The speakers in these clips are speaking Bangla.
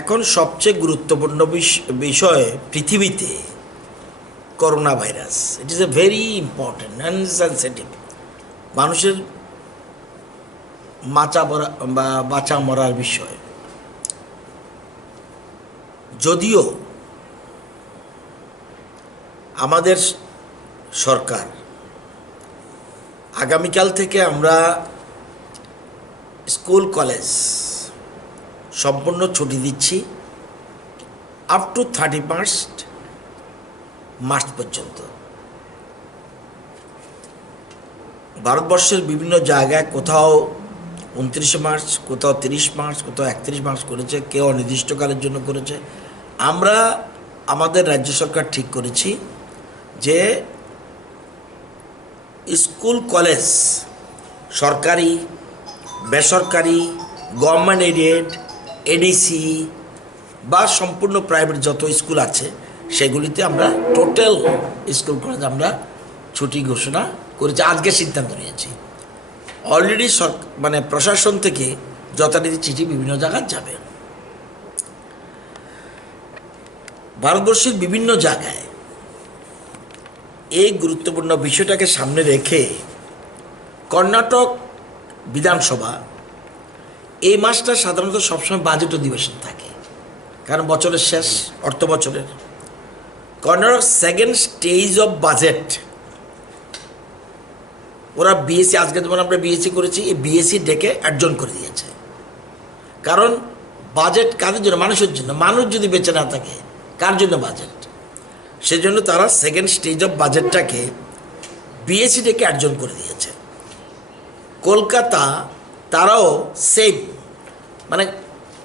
এখন সবচেয়ে গুরুত্বপূর্ণ বিষয় পৃথিবীতে corona virus. It is a very important and sensitive. মানুষের বাঁচা মরার বিষয়। যদিও আমাদের সরকার আগামীকাল থেকে আমরা স্কুল কলেজ সম্পূর্ণ ছুটি দিচ্ছি আপ টু 31 মার্চ পর্যন্ত। ভারতবর্ষের বিভিন্ন জায়গায় কোথাও 29 মার্চ, কোথাও 30 মার্চ, কোথাও 31 মার্চ করেছে, কেউ অনির্দিষ্টকালের জন্য করেছে। আমরা আমাদের রাজ্য সরকার ঠিক করেছি যে স্কুল কলেজ সরকারি, বেসরকারি, গভর্নমেন্ট এডেড, এডিসি বা সম্পূর্ণ প্রাইভেট যত স্কুল আছে সেগুলিতে আমরা টোটাল স্কুল কলেজ আমরা ছুটি ঘোষণা করেছি। আজকে সিদ্ধান্ত নিয়েছি। অলরেডি প্রশাসন থেকে যথারীতি চিঠি বিভিন্ন জায়গায় যাবে। ভারতবর্ষের বিভিন্ন জায়গায় এই গুরুত্বপূর্ণ বিষয়টাকে সামনে রেখে কর্ণাটক বিধানসভা এই মাসটা সাধারণত সবসময় বাজেট অধিবেশন থাকে, কারণ বছরের শেষ, অর্থ বছরের। Karnataka second stage of budget, ওরা বিএসসি, আজকে যেমন আমরা বিএসসি করেছি, এই বিএসসি ডেকে অ্যাডজন করে দিয়েছে। কারণ বাজেট কাদের জন্য? মানুষের জন্য। মানুষ যদি বেঁচে না থাকে কার জন্য বাজেট? সেজন্য তারা সেকেন্ড স্টেজ অফ বাজেটটাকে বিএসসি ডেকে অ্যাডজন করে দিয়েছে। কলকাতা তারাও সেম,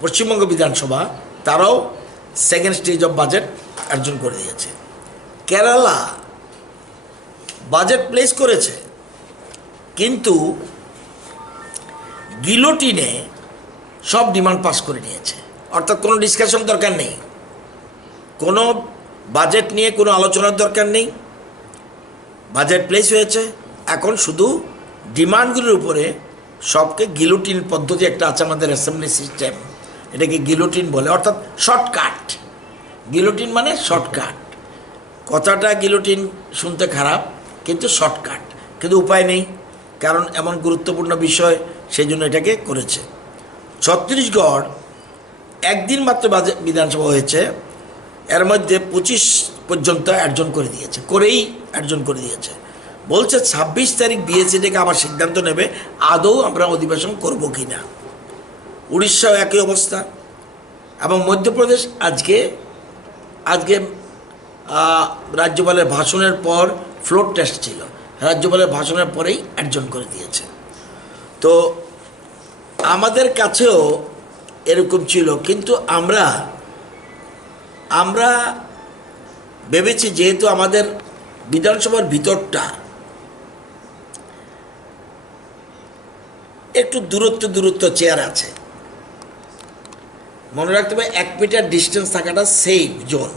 পশ্চিমবঙ্গ বিধানসভা তারাও সেকেন্ড স্টেজ অফ বাজেট অর্জন করে দিয়েছে। কেরালা বাজেট প্লেস করেছে, কিন্তু গিলোটিনে সব ডিমান্ড পাস করে নিয়েছে। অর্থাৎ কোনো ডিসকাশন দরকার নেই, কোনো বাজেট নিয়ে কোনো আলোচনার দরকার নেই। বাজেট প্লেস হয়েছে, এখন শুধু ডিমান্ডগুলোর উপরে সবকে গিলোটিন পদ্ধতি একটা আছে আমাদের অ্যাসেম্বলি সিস্টেম, এটাকে গিলোটিন বলে, অর্থাৎ শর্টকাট। গিলোটিন মানে শর্টকাট। কথাটা গিলোটিন শুনতে খারাপ, কিন্তু শর্টকাট, কিন্তু উপায় নেই, কারণ এমন গুরুত্বপূর্ণ বিষয়, সেই জন্য এটাকে করেছে। ছত্তিশগড় একদিন মাত্র বিধানসভা হয়েছে, এর মধ্যে 25 পর্যন্ত অর্জন করে দিয়েছে, অর্জন করে দিয়েছে। বলছে 26 তারিখ বিএসসি থেকে আবার সিদ্ধান্ত নেবে আদৌ আমরা অধিবেশন করব কি না। উড়িষ্যাও একই অবস্থা, এবং মধ্যপ্রদেশ আজকে রাজ্যপালের ভাষণের পর ফ্লোর টেস্ট ছিল, রাজ্যপালের ভাষণের পরেই অর্জন করে দিয়েছে। তো আমাদের কাছেও এরকম ছিল, কিন্তু আমরা ভেবেছি যেহেতু আমাদের বিধানসভার ভিতরটা একটু দূরত্ব চেয়ার আছে, মনে রাখতে হবে 1 মিটার ডিস্টেন্স থাকাটা সেফ জোন।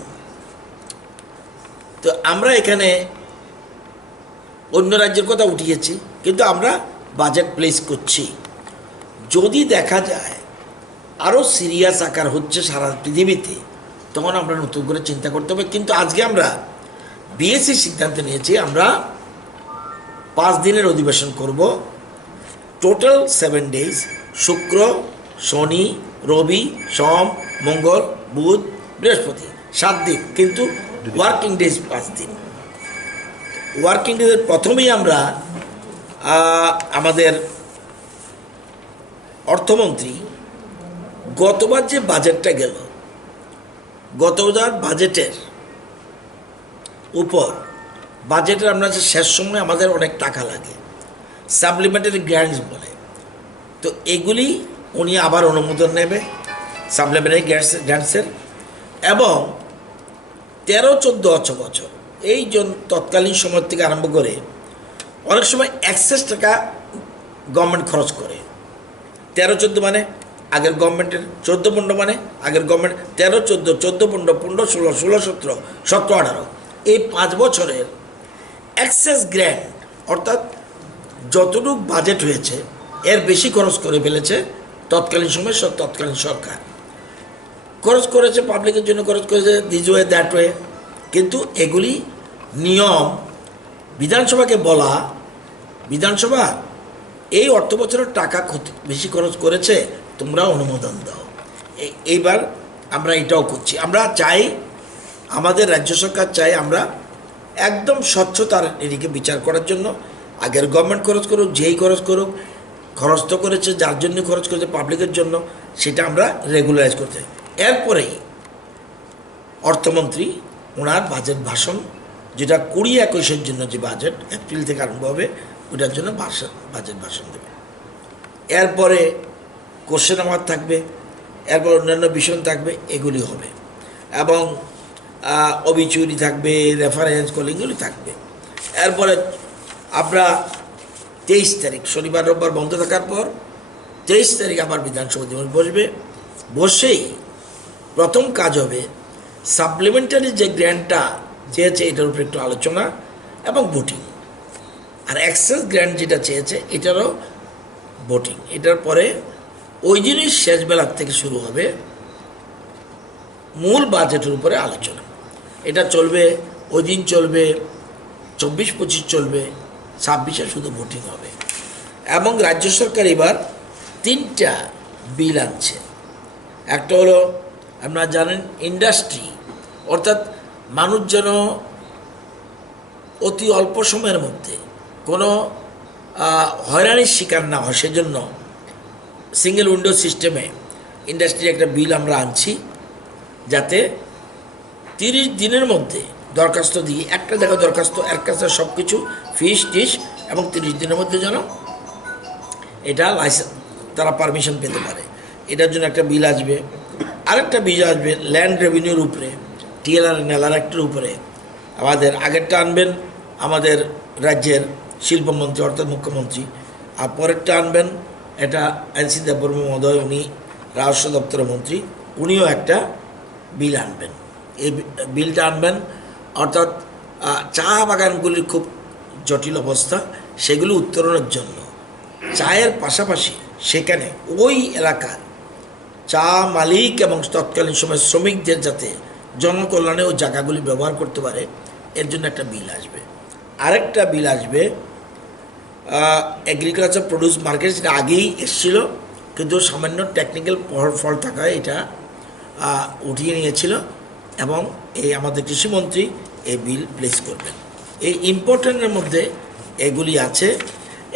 তো আমরা এখানে অন্য রাজ্যের কথা উঠিয়েছি, কিন্তু আমরা বাজেট প্লেস করছি। যদি দেখা যায় আরও সিরিয়াস আকার হচ্ছে সারা পৃথিবীতে, তখন আমরা নতুন করে চিন্তা করতে হবে। কিন্তু আজকে আমরা বিএসসি সিদ্ধান্ত নিয়েছি, আমরা 5 দিনের অধিবেশন করব, টোটাল 7 ডেজ, শুক্র, শনি, রবি, সোম, মঙ্গল, বুধ, বৃহস্পতি, 7 দিন, কিন্তু ওয়ার্কিং ডেজ 5 দিন। ওয়ার্কিং ডেজের প্রথমেই আমরা আমাদের অর্থমন্ত্রী গতবার যে বাজেটটা গেল, গতবার বাজেটের উপর, বাজেটের আমরা যে শেষ সময় আমাদের অনেক টাকা লাগে, সাপ্লিমেন্টারি গ্র্যান্টস বলে, তো এগুলি উনি আবার অনুমোদন নেবে সাপ্লিমেন্টারি গ্র্যান্টসের, এবং 13-14 বছর এই তৎকালীন সময় থেকে আরম্ভ করে অনেক সময় এক্সেস টাকা গভর্নমেন্ট খরচ করে। 13-14 মানে আগের গভর্নমেন্টের, 14-15 মানে আগের গভর্নমেন্ট, 13-14, 14-15, 15-16, 16-17, 17-18, এই 5 বছরের এক্সেস গ্র্যান্ট, অর্থাৎ যতটুকু বাজেট হয়েছে এর বেশি খরচ করে ফেলেছে তৎকালীন সময় তৎকালীন সরকার। খরচ করেছে, পাবলিকের জন্য খরচ করেছে, দিস ওয়ে দ্যাট ওয়ে, কিন্তু এগুলি নিয়ম। বিধানসভাকে বলা, বিধানসভা এই অর্থ বছরের টাকা বেশি খরচ করেছে, তোমরা অনুমোদন দাও। এইবার আমরা এটাও করছি। আমরা চাই, আমাদের রাজ্য সরকার চাই আমরা একদম স্বচ্ছতার এদিকে বিচার করার জন্য। আগের গভর্নমেন্ট খরচ করুক, যেই খরচ করুক, খরচ তো করেছে, যার জন্য খরচ করেছে পাবলিকের জন্য, সেটা আমরা রেগুলারাইজ করতে। এরপরেই অর্থমন্ত্রী ওনার বাজেট ভাষণ, যেটা 20-21-এর জন্য যে বাজেট এপ্রিল থেকে আরম্ভ হবে, ওটার জন্য বাজেট ভাষণ দেবে। এরপরে কোশ্চেন আওয়ার থাকবে, এরপর অন্যান্য বিষয় থাকবে, এগুলি হবে, এবং অবিচুরি থাকবে, রেফারেন্স কলিংগুলি থাকবে। এরপরে আমরা 23 তারিখ, শনিবার রোববার বন্ধ থাকার পর 23 তারিখ আবার বিধানসভা দিবস বসবে। বসেই প্রথম কাজ হবে সাপ্লিমেন্টারি যে গ্র্যান্টটা চেয়েছে এটার উপরে একটু আলোচনা এবং ভোটিং, আর এক্সেস গ্র্যান্ট যেটা চেয়েছে এটারও ভোটিং। এটার পরে ওই জিনিস শেষ বেলার থেকে শুরু হবে মূল বাজেটের উপরে আলোচনা। এটা চলবে, ওই দিন চলবে, 24-25 চলবে, 26-এ শুধু ভোটিং হবে। এবং রাজ্য সরকার এবার 3টা বিল আনছে। একটা হলো, আপনারা জানেন, ইন্ডাস্ট্রি, অর্থাৎ মানুষ যেন অতি অল্প সময়ের মধ্যে কোনো হয়রানির শিকার না হয়, সেজন্য সিঙ্গেল উইন্ডো সিস্টেমে ইন্ডাস্ট্রির একটা বিল আমরা আনছি, যাতে 30 দিনের মধ্যে দরখাস্ত দিয়ে, একটা দেখা দরখাস্ত, এর কাছে সব কিছু ফিস টিস, এবং 30 দিনের মধ্যে যেন এটা লাইসেন্স, তারা পারমিশন পেতে পারে। এটার জন্য একটা বিল আসবে। আরেকটা বিল আসবে ল্যান্ড রেভিনিউর উপরে, টিএলআর নেলার একটার উপরে। আমাদের আগেরটা আনবেন আমাদের রাজ্যের শিল্পমন্ত্রী অর্থাৎ মুখ্যমন্ত্রী, আর পরেরটা আনবেন এটা এনসি দেববর্মা মহোদয়, উনি রাজস্ব দপ্তরের মন্ত্রী, উনিও একটা বিল আনবেন। এই বিলটা আনবেন, অর্থাৎ চা বাগানগুলির খুব জটিল অবস্থা, সেগুলো উত্তরণের জন্য চায়ের পাশাপাশি সেখানে ওই এলাকার চা মালিক এবং তৎকালীন সময় শ্রমিকদের যাতে জনকল্যাণে ওই জায়গাগুলি ব্যবহার করতে পারে, এর জন্য একটা বিল আসবে। আরেকটা বিল আসবে এগ্রিকালচার প্রডিউস মার্কেট, যেটা আগেই এসেছিল, কিন্তু সামান্য টেকনিক্যাল ফল থাকায় এটা উঠিয়ে নিয়েছিল, এবং এই আমাদের কৃষিমন্ত্রী এই বিল প্লেস করবেন। এই ইম্পর্টেন্টের মধ্যে এগুলি আছে।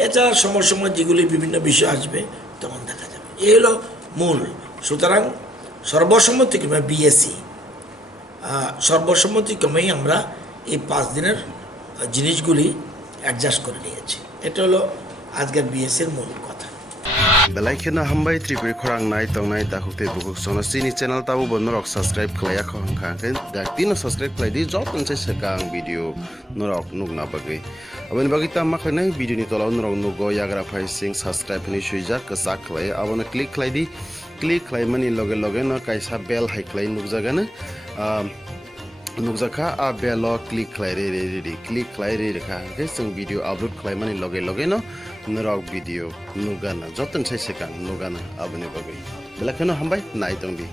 এছাড়া সময় সময় যেগুলি বিভিন্ন বিষয় আসবে তখন দেখা যাবে। এই হলো মূল। সুতরাং সর্বসম্মতিক্রমে বিএসসি, সর্বসম্মতিক্রমেই আমরা এই 5 দিনের জিনিসগুলি অ্যাডজাস্ট করে নিয়েছি। এটা হলো আজকের বিএসসির মূল কথা। बेलायखेना हामबाय त्रिपुर खरां नाय तंनाय दाहुते बुहुक सनस्टिनि चैनल ताबो बनरक सब्सक्राइब खालायाखै हांखाखै दाक्तिनो सब्सक्राइब खालायदि जब मोनसे सेकां भिडिअ नरक नुगना बागै अबनि बागै ता माखैना भिडिअनि तलाव नरक नुगो याग्रा फाइ सिं सब्सक्राइब नि सुइजा कसा खालाय आबनो क्लिक खालायदि क्लिक खालायमानि लगे लगे न कायसा बेल हाइ खालाय नुगजागानो नुगजाखा आ बेल क्लिक खालाय रे क्लिक खालाय रे रेखा के जों भिडिअ आपलोड खालायमानि लगे लगे न नरक भिडिअ नुगाना जतन से सेकां नुगाना आबनि बागै बेलाखेना हामबाय नाय तंदि।